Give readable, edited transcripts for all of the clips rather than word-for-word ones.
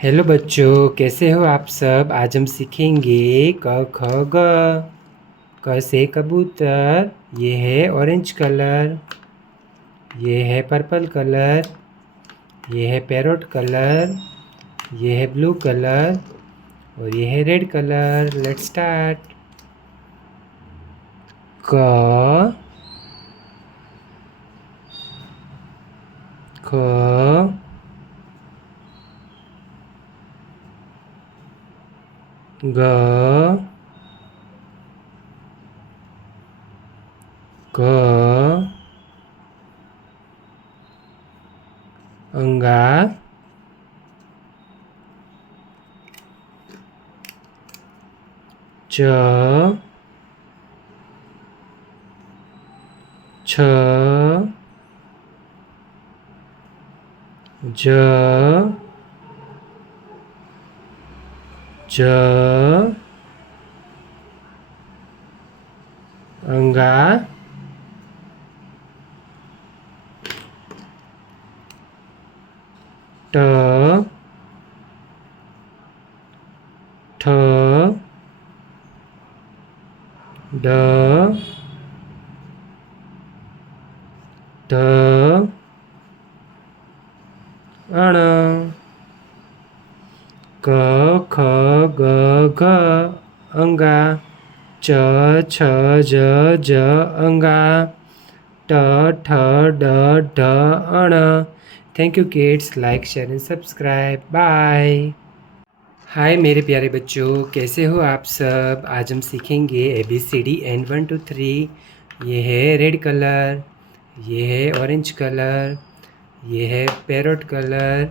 Hello बच्चों, कैसे हो आप सब। आज हम सीखेंगे क ख ग। क से कबूतर, ये है ऑरेंज कलर, ये है पर्पल कलर, ये है पैरोट कलर, ये है ब्लू कलर और ये है रेड कलर। Let's start. क ख ग क अंगा च छ ज ज अंगा ट ठ ड ध अण क ख ग घ अंगा च छ ज ज अंगा ट ठ ड ढ अण। Thank you kids. Like share and subscribe. Bye. Hi मेरे प्यारे बच्चों, कैसे हो आप सब। आज हम सीखेंगे ABCD एंड 1 2 3। ये है रेड कलर, ये है ऑरेंज कलर, ये है पैरोट कलर,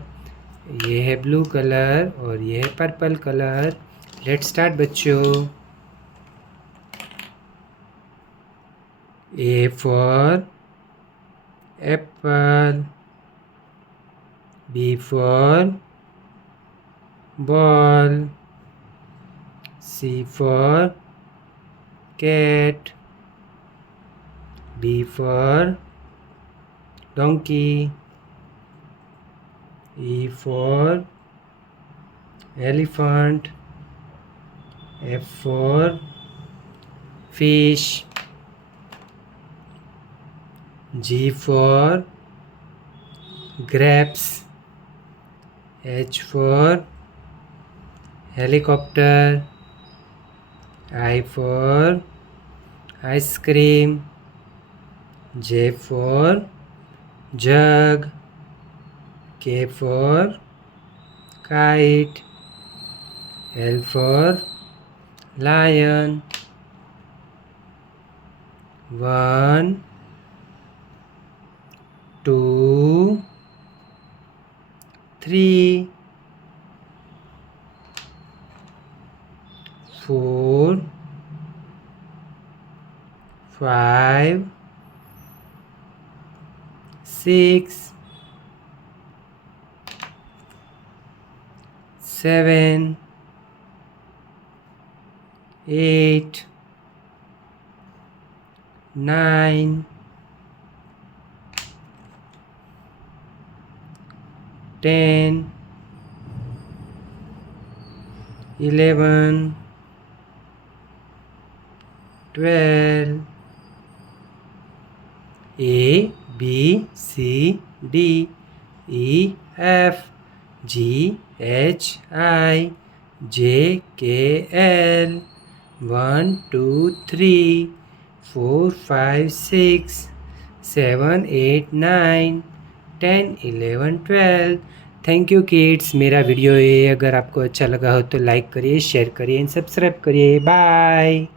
ये है ब्लू कलर और ये है पर्पल कलर। लेट्स स्टार्ट बच्चों। A for apple, B for ball, C for cat, D for donkey, E for elephant, F for fish, G for grapes, H for helicopter, I for ice cream, J for jug, K for kite, L for lion. 1 2 3 4 5 6 7 8 9 10 11 12. A B C D E F G H I J K L 1 2 3 4 5 6 7 8 9 10 11 12. Thank you kids. मेरा video ये अगर आपको अच्छा लगा हो तो like करिए, share करिए एंड सब्सक्राइब करिए। बाय।